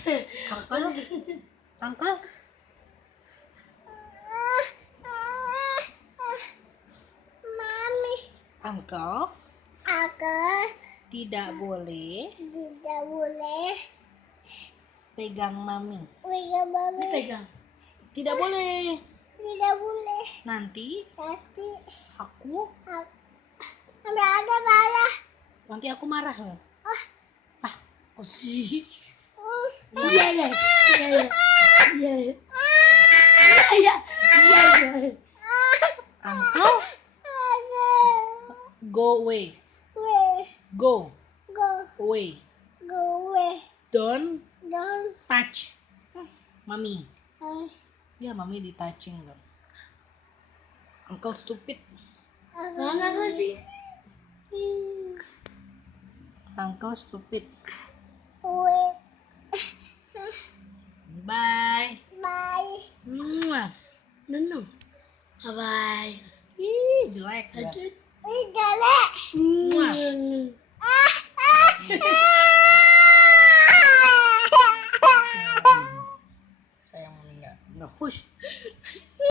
Uncle, uncle, Mami, uncle, aku tidak boleh tidak boleh pegang mami. pegang mami. Tidak boleh. Tidak boleh. Nanti Nanti aku ada marah. nanti aku marah loh. Ah, Oh sih. iya. Uncle, go away. Go away. Go away. Don't Don't. touch mami. Ya, mami di touching dong. Uncle stupid. Mana sih? Uncle stupid. Wait. Bye. Bye. Mwah. No. Bye. Ih, jelek ya. Galak. Mwah. Sayang mami nggak push.